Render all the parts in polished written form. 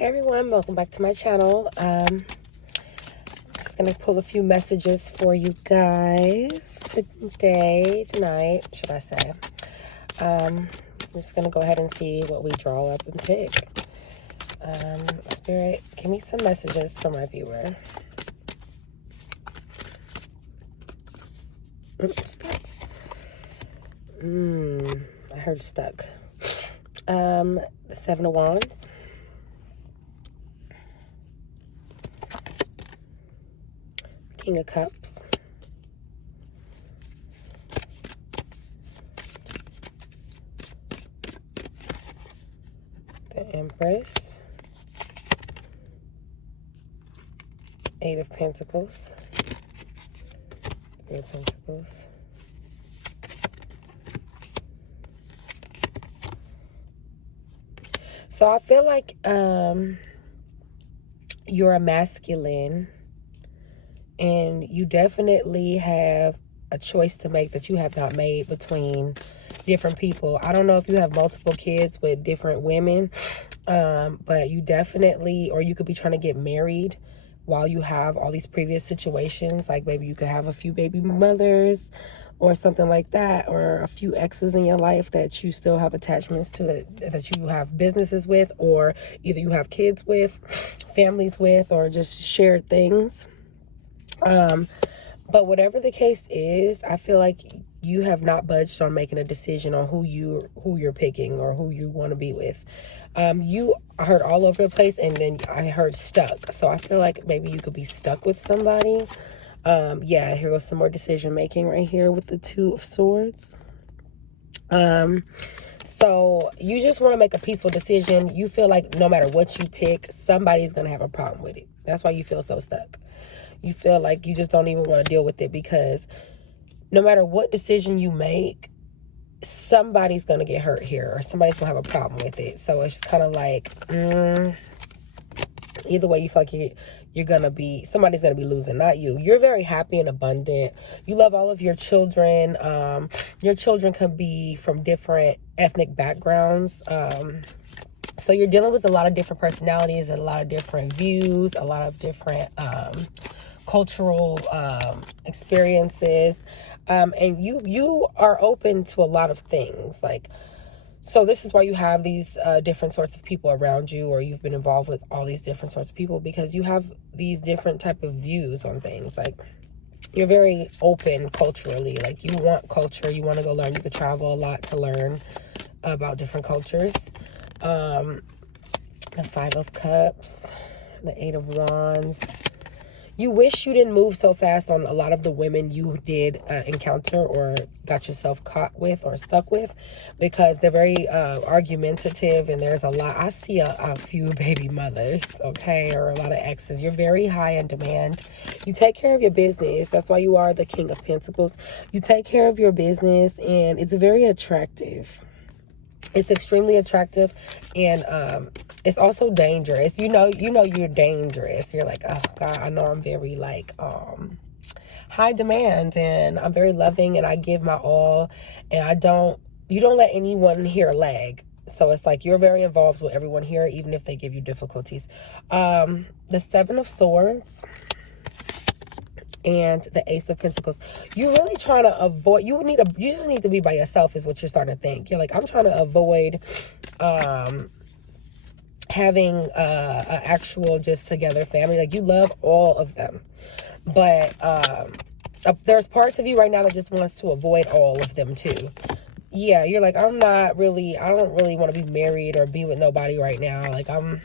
Hey everyone, welcome back to my channel. Just gonna pull a few messages for you guys tonight, should I say. Just gonna go ahead and see what we draw up and pick. Spirit, give me some messages for my viewer. Oops, stuck. I heard stuck. The Seven of Wands. King of Cups. The Empress. Eight of Pentacles. Three of Pentacles. So I feel like you're a masculine, and you definitely have a choice to make that you have not made between different people. I don't know if you have multiple kids with different women, but you definitely, or you could be trying to get married while you have all these previous situations. Like maybe you could have a few baby mothers or something like that, or a few exes in your life that you still have attachments to, that you have businesses with, or either you have kids with, families with, or just shared things. But whatever the case is, I feel like you have not budged on making a decision on who you're picking or who you want to be with. You heard all over the place, and then I heard stuck. So I feel like maybe you could be stuck with somebody. Yeah, here goes some more decision making right here with the Two of Swords. So you just want to make a peaceful decision. You feel like no matter what you pick, somebody's going to have a problem with it. That's why you feel so stuck. You feel like you just don't even want to deal with it, because no matter what decision you make, somebody's going to get hurt here, or somebody's going to have a problem with it. So it's kind of like, either way, you feel like you're going to be, somebody's going to be losing, not you. You're very happy and abundant. You love all of your children. Your children can be from different ethnic backgrounds. So you're dealing with a lot of different personalities and a lot of different views, a lot of different cultural experiences. And you are open to a lot of things. Like, so this is why you have these different sorts of people around you, or you've been involved with all these different sorts of people, because you have these different type of views on things. Like, you're very open culturally. Like, you want culture, you want to go learn. You could travel a lot to learn about different cultures. The Five of Cups, the Eight of Wands. You wish you didn't move so fast on a lot of the women you did encounter or got yourself caught with or stuck with, because they're very argumentative, and there's a lot. I see a few baby mothers, okay, or a lot of exes. You're very high in demand. You take care of your business. That's why you are the King of Pentacles. You take care of your business, and it's very attractive. It's extremely attractive, and it's also dangerous. You know you're dangerous. You're like, oh God, I know I'm very like high demand, and I'm very loving, and I give my all, and you don't let anyone here lag. So it's like you're very involved with everyone here, even if they give you difficulties. The Seven of Swords and the Ace of Pentacles. You're really trying to avoid, you just need to be by yourself, is what you're starting to think. You're like, I'm trying to avoid having an actual just together family. Like, you love all of them, but there's parts of you right now that just wants to avoid all of them too. Yeah, you're like, I don't really want to be married or be with nobody right now. Like, I'm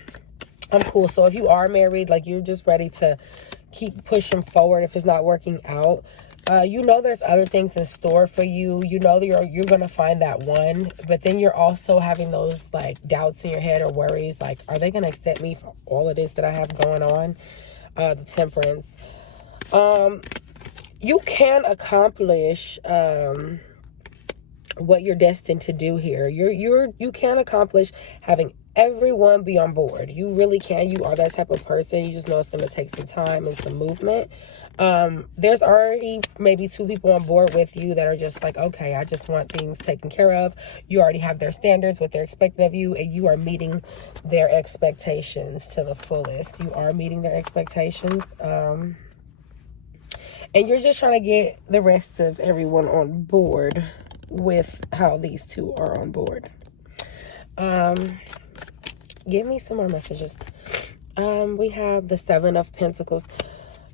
cool. So if you are married, like, you're just ready to keep pushing forward if it's not working out. You know there's other things in store for you. You know that you're going to find that one. But then you're also having those, like, doubts in your head or worries. Like, are they going to accept me for all of this that I have going on? The Temperance. You can accomplish what you're destined to do here. You can accomplish having everyone be on board. You really can. You are that type of person. You just know it's going to take some time and some movement. There's already maybe 2 people on board with you that are just like, okay, I just want things taken care of. You already have their standards, what they're expecting of you, and you are meeting their expectations to the fullest. You are meeting their expectations. And you're just trying to get the rest of everyone on board with how these 2 are on board. Give me some more messages. We have the 7 of Pentacles.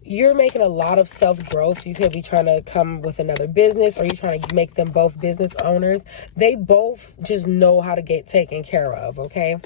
You're making a lot of self-growth. You could be trying to come with another business, or you're trying to make them both business owners. They both just know how to get taken care of, okay?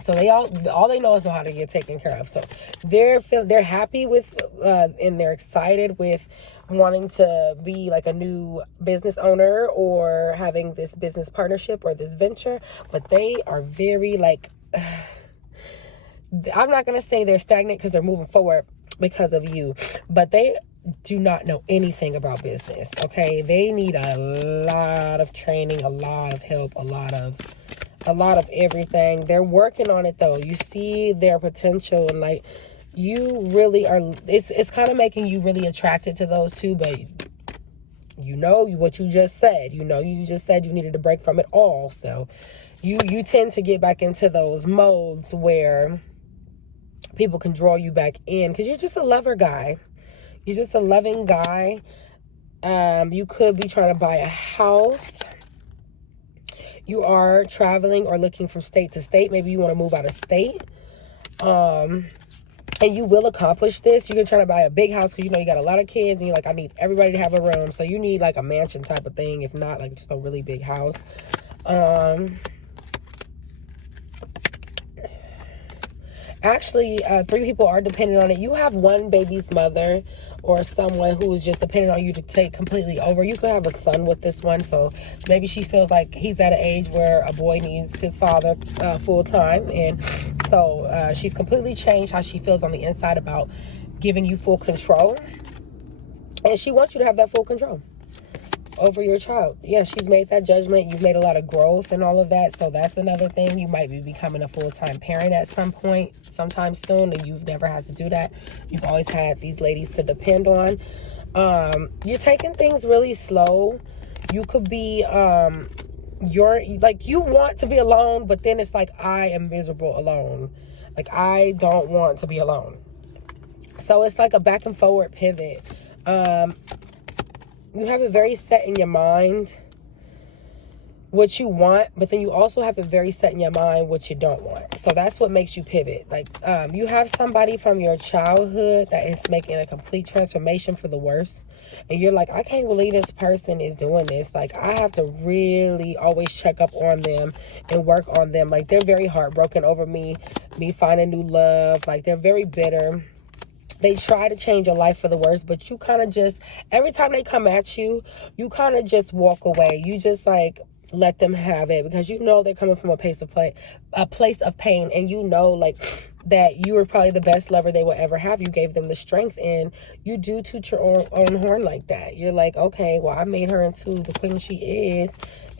So they all they know is know how to get taken care of. So they're happy with and they're excited with wanting to be like a new business owner or having this business partnership or this venture, but they are very like I'm not going to say they're stagnant because they're moving forward because of you, but they do not know anything about business, okay? They need a lot of training, a lot of help, a lot of everything. They're working on it though. You see their potential, and like you really are, it's kind of making you really attracted to those 2, but you know what you just said. You just said you needed to break from it all. So you tend to get back into those modes where people can draw you back in because you're just a lover guy. You're just a loving guy. You could be trying to buy a house. You are traveling or looking from state to state. Maybe you want to move out of state. And you will accomplish this. You're trying to buy a big house because you know you got a lot of kids and you're like, I need everybody to have a room. So you need like a mansion type of thing. If not, like just a really big house. Actually, 3 people are dependent on it. You have one baby's mother or someone who is just dependent on you to take completely over. You could have a son with this one. So maybe she feels like he's at an age where a boy needs his father full time. And so she's completely changed how she feels on the inside about giving you full control. And she wants you to have that full control over your child. Yeah, she's made that judgment. You've made a lot of growth and all of that. So that's another thing. You might be becoming a full-time parent at some point, sometime soon, and you've never had to do that. You've always had these ladies to depend on. You're taking things really slow. You could be, you want to be alone, but then it's like, I am miserable alone. Like, I don't want to be alone. So it's like a back and forward pivot. You have it very set in your mind what you want, but then you also have it very set in your mind what you don't want. So that's what makes you pivot. Like, you have somebody from your childhood that is making a complete transformation for the worse. And you're like, I can't believe this person is doing this. Like, I have to really always check up on them and work on them. Like, they're very heartbroken over me finding new love. Like, they're very bitter. They try to change your life for the worse, but you kind of just, every time they come at you, you kind of just walk away. You just like let them have it because you know they're coming from a place of pain, and you know like that you were probably the best lover they will ever have. You gave them the strength, and you do toot your own horn like that. You're like, okay, well, I made her into the queen she is,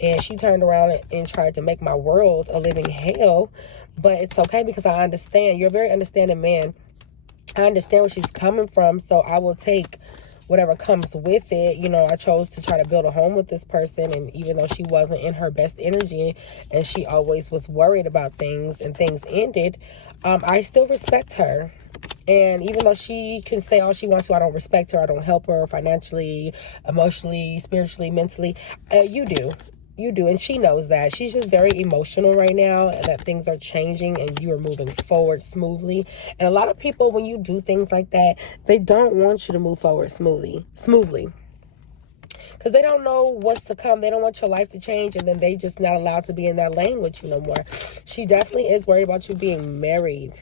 and she turned around and tried to make my world a living hell, but it's okay because I understand. You're a very understanding man. I understand where she's coming from, so I will take whatever comes with it. You know, I chose to try to build a home with this person, and even though she wasn't in her best energy and she always was worried about things and things ended, I still respect her. And even though she can say all she wants to, I don't respect her, I don't help her financially, emotionally, spiritually, mentally, you do. You do, and she knows that. She's just very emotional right now, and that things are changing and you are moving forward smoothly. And a lot of people, when you do things like that, they don't want you to move forward smoothly. Because they don't know what's to come. They don't want your life to change, and then they just not allowed to be in that lane with you no more. She definitely is worried about you being married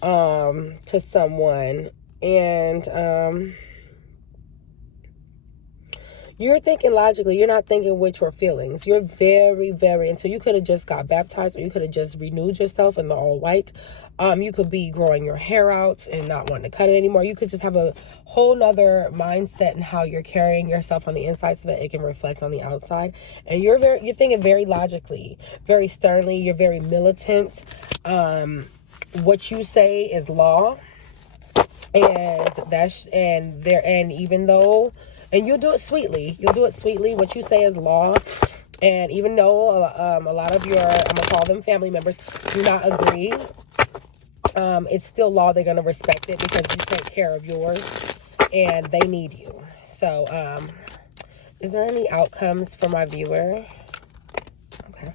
to someone. And You're thinking logically. You're not thinking with your feelings. You're very, very into. You could have just got baptized, or you could have just renewed yourself in the all white. You could be growing your hair out and not wanting to cut it anymore. You could just have a whole nother mindset in how you're carrying yourself on the inside so that it can reflect on the outside. And you're thinking very logically, very sternly. You're very militant. What you say is law. And even though, and you'll do it sweetly. What you say is law. And even though a lot of your, I'm gonna call them family members, do not agree, it's still law. They're gonna respect it because you take care of yours, and they need you. So, is there any outcomes for my viewer? Okay.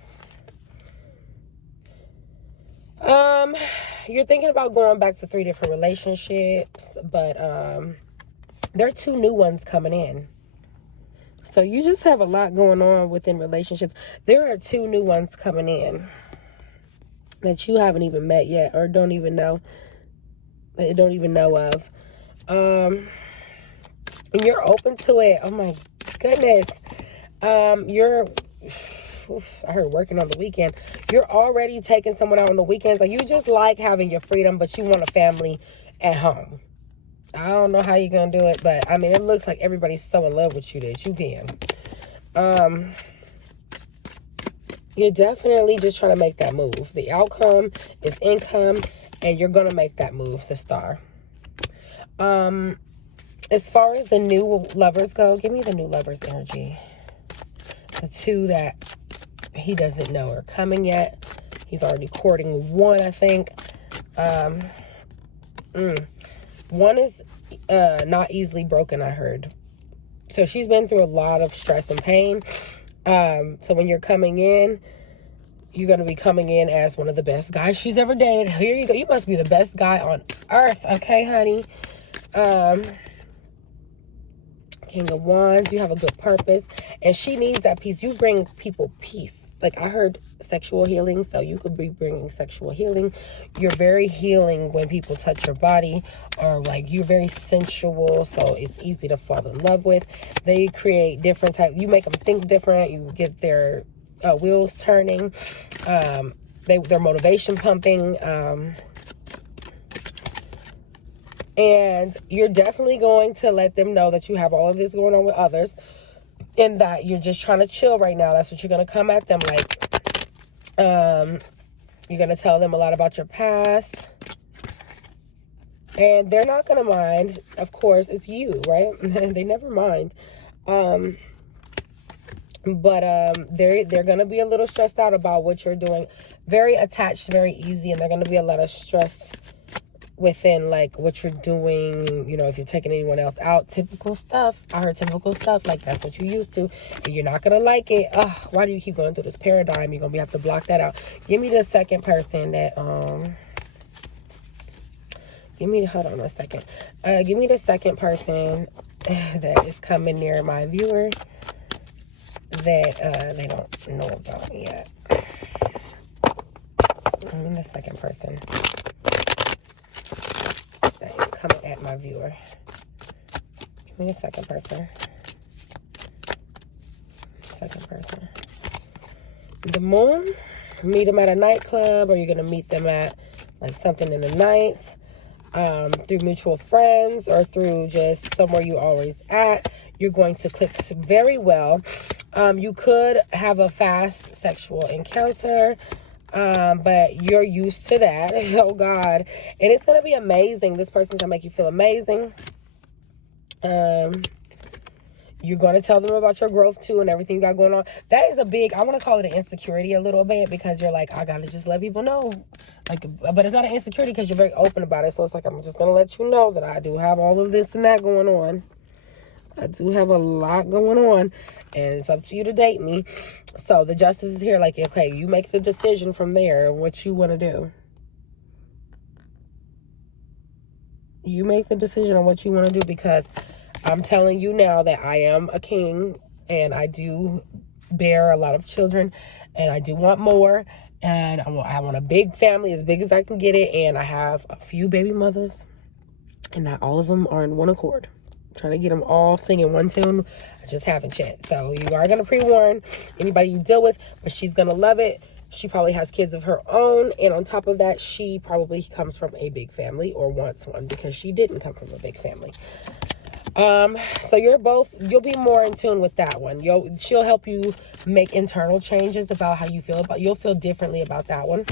You're thinking about going back to 3 different relationships, but there are 2 new ones coming in. So you just have a lot going on within relationships. There are 2 new ones coming in that you haven't even met yet, or don't even know of. And you're open to it. Oh my goodness. I heard working on the weekend. You're already taking someone out on the weekends. Like, you just like having your freedom, but you want a family at home. I don't know how you're going to do it, but, I mean, it looks like everybody's so in love with you that you can. You're definitely just trying to make that move. The outcome is income, and you're going to make that move to star. As far as the new lovers go, give me the new lovers energy. The 2 that he doesn't know are coming yet. He's already courting 1, I think. One is not easily broken, I heard. So she's been through a lot of stress and pain. So when you're coming in, you're going to be coming in as one of the best guys she's ever dated. Here you go. You must be the best guy on earth. Okay, honey. King of Wands, you have a good purpose, and she needs that peace. You bring people peace. Like, I heard sexual healing, so you could be bringing sexual healing. You're very healing when people touch your body, or like, you're very sensual, so it's easy to fall in love with. They create different types. You make them think different. You get their wheels turning. Their motivation pumping. And you're definitely going to let them know that you have all of this going on with others, and that you're just trying to chill right now. That's what you're going to come at them like. You're going to tell them a lot about your past, and they're not going to mind. Of course, it's you, right? They never mind. But they're going to be a little stressed out about what you're doing. Very attached, very easy, and they're going to be a lot of stress within, like, what you're doing, you know, if you're taking anyone else out. Typical stuff. I heard typical stuff, like, that's what you're used to, and you're not gonna like it. Ugh, why do you keep going through this paradigm? You're gonna have to block that out. Give me the second person that hold on a second. Give me the second person that is coming near my viewer that they don't know about yet. I mean, the second person that is coming at my viewer. Give me a second person. Second person. The Moon. Meet them at a nightclub, or you're going to meet them at like something in the night, through mutual friends, or through just somewhere you always at. You're going to click very well. You could have a fast sexual encounter, but you're used to that. Oh God. And it's going to be amazing. This person's going to make you feel amazing. You're going to tell them about your growth too, and everything you got going on. That is a big, I want to call it an insecurity a little bit, because you're like, I got to just let people know. Like, but it's not an insecurity because you're very open about it. So it's like, I'm just going to let you know that I do have all of this and that going on. I do have a lot going on, and it's up to you to date me. So the justice is here, like, okay, you make the decision from there, what you want to do. You make the decision on what you want to do, because I'm telling you now that I am a king, and I do bear a lot of children, and I do want more, and I want a big family, as big as I can get it, and I have a few baby mothers, and not all of them are in one accord. trying to get them all singing one tune. I just haven't yet. So you are going to pre-warn anybody you deal with, but she's going to love it. She probably has kids of her own. And on top of that, she probably comes from a big family or wants one because she didn't come from a big family. So you'll be more in tune with that one. She'll help you make internal changes about how you feel you'll feel differently about that one.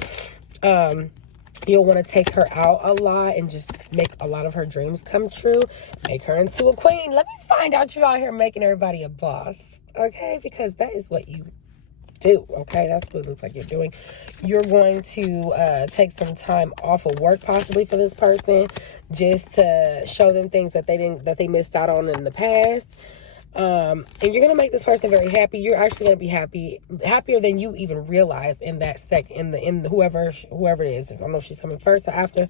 You'll want to take her out a lot and just make a lot of her dreams come true. Make her into a queen. Let me find out you're out here making everybody a boss. Okay? Because that is what you do. Okay? That's what it looks like you're doing. You're going to take some time off of work possibly for this person, just to show them things that they missed out on in the past. And you're going to make this person very happy. You're actually going to be happier than you even realize in that in whoever it is. I don't know if she's coming first or after,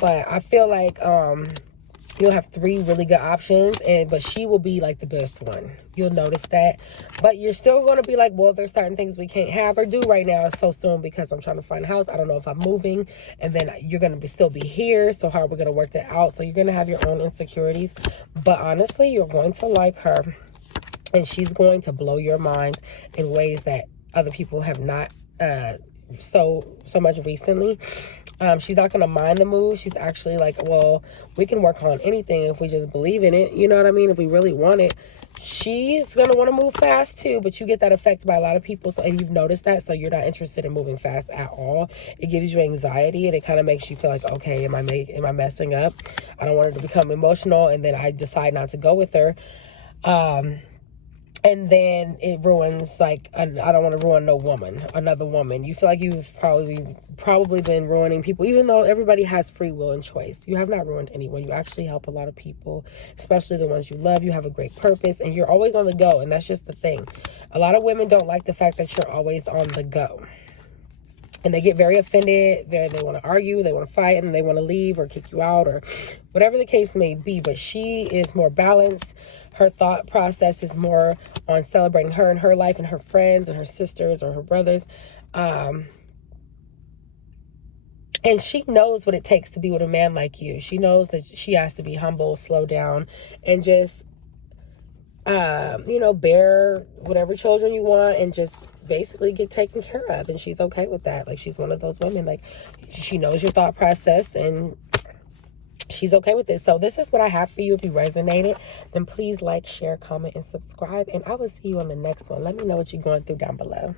but I feel like, you'll have 3 really good options, but she will be like the best one. You'll notice that. But you're still going to be like, well, there's certain things we can't have or do right now so soon because I'm trying to find a house. I don't know if I'm moving. And then you're going to still be here. So how are we going to work that out? So you're going to have your own insecurities. But honestly, you're going to like her. And she's going to blow your mind in ways that other people have not so much recently. She's not going to mind the move. She's actually like, well, we can work on anything if we just believe in it. You know what I mean? If we really want it. She's going to want to move fast too, but you get that affected by a lot of people. So, and you've noticed that. So you're not interested in moving fast at all. It gives you anxiety and it kind of makes you feel like, okay, am I messing up? I don't want her to become emotional. And then I decide not to go with her. And then it ruins, like, I don't want to ruin another woman. You feel like you've probably been ruining people, even though everybody has free will and choice. You have not ruined anyone. You actually help a lot of people, especially the ones you love. You have a great purpose, and you're always on the go, and that's just the thing. A lot of women don't like the fact that you're always on the go. And they get very offended. They want to argue, they want to fight, and they want to leave or kick you out or whatever the case may be. But she is more balanced. Her thought process is more on celebrating her and her life and her friends and her sisters or her brothers. And she knows what it takes to be with a man like you. She knows that she has to be humble, slow down, and just, bear whatever children you want and just basically get taken care of. And she's okay with that. Like, she's one of those women, like, she knows your thought process and she's okay with it. So this is what I have for you. If you resonated, then please like, share, comment, and subscribe. And I will see you on the next one. Let me know what you're going through down below.